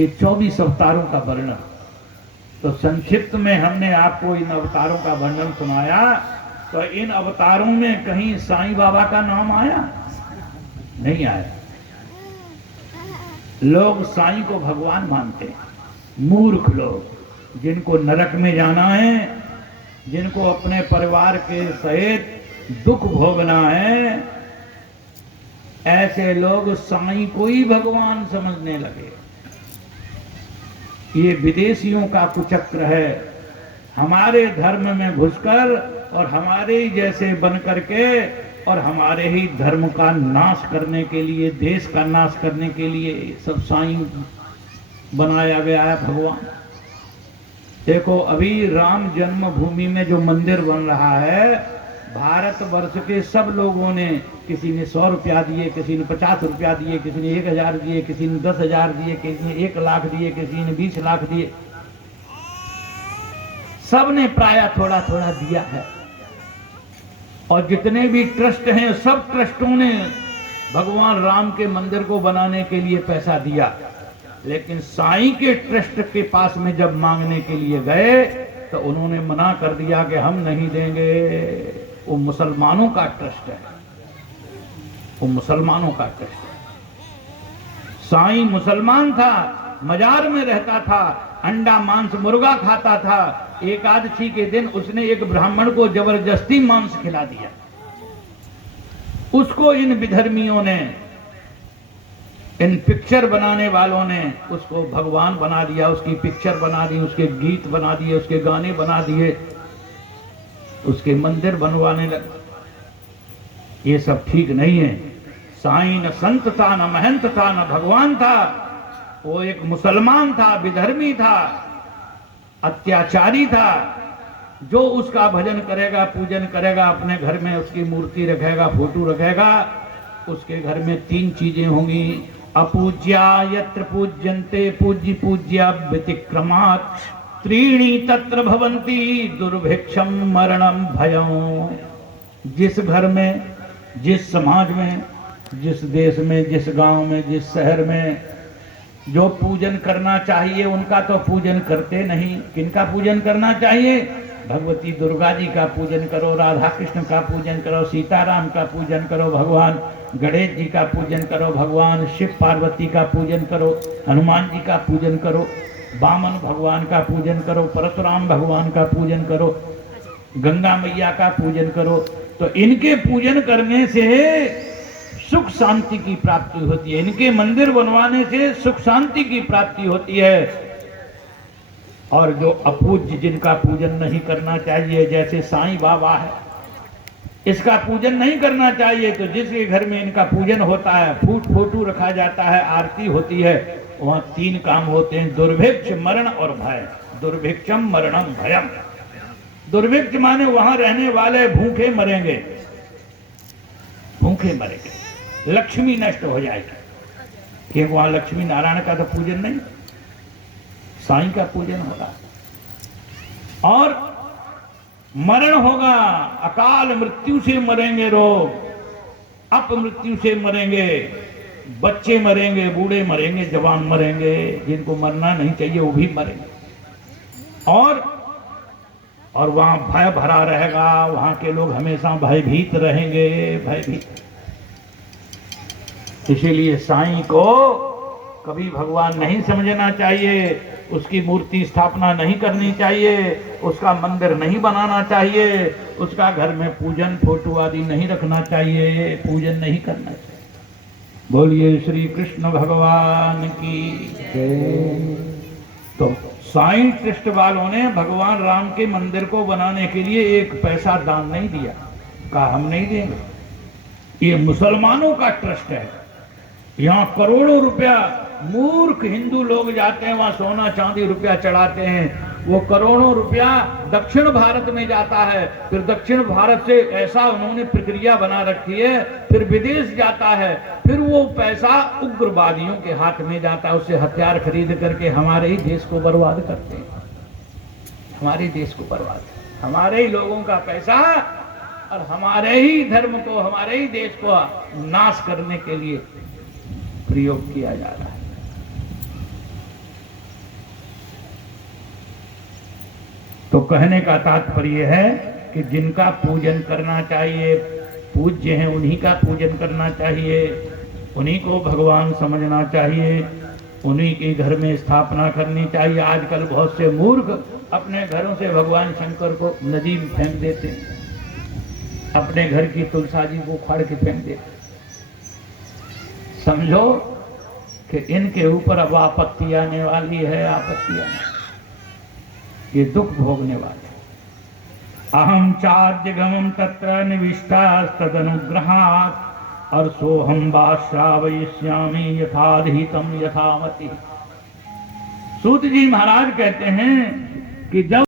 ये 24 अवतारों का वर्णन। तो संक्षिप्त में हमने आपको इन अवतारों का वर्णन सुनाया। तो इन अवतारों में कहीं साईं बाबा का नाम आया? नहीं आया। लोग साईं को भगवान मानते हैं। मूर्ख लोग, जिनको नरक में जाना है, जिनको अपने परिवार के सहित दुख भोगना है, ऐसे लोग साईं को ही भगवान समझने लगे। ये विदेशियों का कुचक्र है। हमारे धर्म में घुसकर और हमारे ही जैसे बन करके और हमारे ही धर्म का नाश करने के लिए, देश का नाश करने के लिए सब साईं बनाया गया है भगवान। देखो, अभी राम जन्मभूमि में जो मंदिर बन रहा है, भारतवर्ष के सब लोगों ने, किसी ने 100 रुपया दिए, किसी ने 50 रुपया दिए, किसी ने 1000 दिए, किसी ने 10,000 दिए, किसी ने 1 लाख दिए, किसी ने 20 लाख दिए। सब ने प्राय थोड़ा थोड़ा दिया है। और जितने भी ट्रस्ट हैं, सब ट्रस्टों ने भगवान राम के मंदिर को बनाने के लिए पैसा दिया। लेकिन साईं के ट्रस्ट के पास में जब मांगने के लिए गए तो उन्होंने मना कर दिया कि हम नहीं देंगे। वो मुसलमानों का ट्रस्ट है, वो मुसलमानों का ट्रस्ट है। साईं मुसलमान था, मजार में रहता था, अंडा मांस मुर्गा खाता था। एकादशी के दिन उसने एक ब्राह्मण को जबरदस्ती मांस खिला दिया। उसको इन विधर्मियों ने, इन पिक्चर बनाने वालों ने उसको भगवान बना दिया। उसकी पिक्चर बना दी, उसके गीत बना दिए, उसके गाने बना दिए, उसके मंदिर बनवाने लगे। ये सब ठीक नहीं है। साईं न संत था, न महंत था, न भगवान था। वो एक मुसलमान था, विधर्मी था, अत्याचारी था। जो उसका भजन करेगा, पूजन करेगा, अपने घर में उसकी मूर्ति रखेगा, फोटो रखेगा, उसके घर में 3 चीजें होंगी। अपूज्या यत्र पूज्यन्ते पूज्य पूज्या व्यतिक्रमात्, त्रीणि तत्र भवन्ति दुर्भिक्षम मरणम भयम्। जिस घर में, जिस समाज में, जिस देश में, जिस गांव में, जिस शहर में जो पूजन करना चाहिए उनका तो पूजन करते नहीं। किनका पूजन करना चाहिए? भगवती दुर्गा जी का पूजन करो, राधा कृष्ण का पूजन करो, सीताराम का पूजन करो, भगवान गणेश जी का पूजन करो, भगवान शिव पार्वती का पूजन करो, हनुमान जी का पूजन करो, वामन भगवान का पूजन करो, परशुराम भगवान का पूजन करो, गंगा मैया का पूजन करो। तो इनके पूजन करने से सुख शांति की प्राप्ति होती है। इनके मंदिर बनवाने से सुख शांति की प्राप्ति होती है। और जो अपूज्य, जिनका पूजन नहीं करना चाहिए, जैसे साईं बाबा है, इसका पूजन नहीं करना चाहिए। तो जिसके घर में इनका पूजन होता है, फोटो रखा जाता है, आरती होती है, वहां 3 काम होते हैं: दुर्भिक्ष, मरण और भय। दुर्भिक्षम मरणम भयम। दुर्भिक्ष माने वहां रहने वाले भूखे मरेंगे, भूखे मरेंगे, लक्ष्मी नष्ट हो जाएगी। क्योंकि वहां लक्ष्मी नारायण का तो पूजन नहीं, साईं का पूजन होगा। और मरण होगा, अकाल मृत्यु से मरेंगे लोग, अपमृत्यु से मरेंगे, बच्चे मरेंगे, बूढ़े मरेंगे, जवान मरेंगे, जिनको मरना नहीं चाहिए वो भी मरेंगे। और वहां भय भरा रहेगा, वहां के लोग हमेशा भयभीत रहेंगे, भयभीत। इसीलिए साईं को कभी भगवान नहीं समझना चाहिए, उसकी मूर्ति स्थापना नहीं करनी चाहिए, उसका मंदिर नहीं बनाना चाहिए, उसका घर में पूजन फोटो आदि नहीं रखना चाहिए, पूजन नहीं करना चाहिए। बोलिए श्री कृष्ण भगवान की जय। तो साईं ट्रस्ट वालों ने भगवान राम के मंदिर को बनाने के लिए 1 पैसा दान नहीं दिया। कहा हम नहीं देंगे। ये मुसलमानों का ट्रस्ट है। यहाँ करोड़ों रुपया मूर्ख हिंदू लोग जाते हैं, वहां सोना चांदी रुपया चढ़ाते हैं। वो करोड़ों रुपया दक्षिण भारत में जाता है, फिर दक्षिण भारत से ऐसा उन्होंने प्रक्रिया बना रखी है, फिर विदेश जाता है, फिर वो पैसा उग्रवादियों के हाथ में जाता है। उससे हथियार खरीद करके हमारे ही देश को बर्बाद करते हैं, हमारे देश को बर्बाद, हमारे ही लोगों का पैसा और हमारे ही धर्म को, हमारे ही देश को नाश करने के लिए प्रयोग किया जा रहा है। तो कहने का तात्पर्य है कि जिनका पूजन करना चाहिए, पूज्य हैं, उन्हीं का पूजन करना चाहिए, उन्हीं को भगवान समझना चाहिए, उन्हीं के घर में स्थापना करनी चाहिए। आजकल बहुत से मूर्ख अपने घरों से भगवान शंकर को नदी में फेंक देते हैं, अपने घर की तुलसा जी को उखाड़ के फेंक देते। समझो कि इनके ऊपर अब आपत्ति आने वाली है, आपत्ति आने, ये दुख भोगने वाले। अहम चाद्यगमं तत्र निविष्टास्तदनुग्रहात् और सोहम वा श्रावयिष्यामि यथाधिहितं यथामति। सूत जी महाराज कहते हैं कि जब